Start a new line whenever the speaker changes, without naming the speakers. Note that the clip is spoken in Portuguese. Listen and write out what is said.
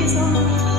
Cristo.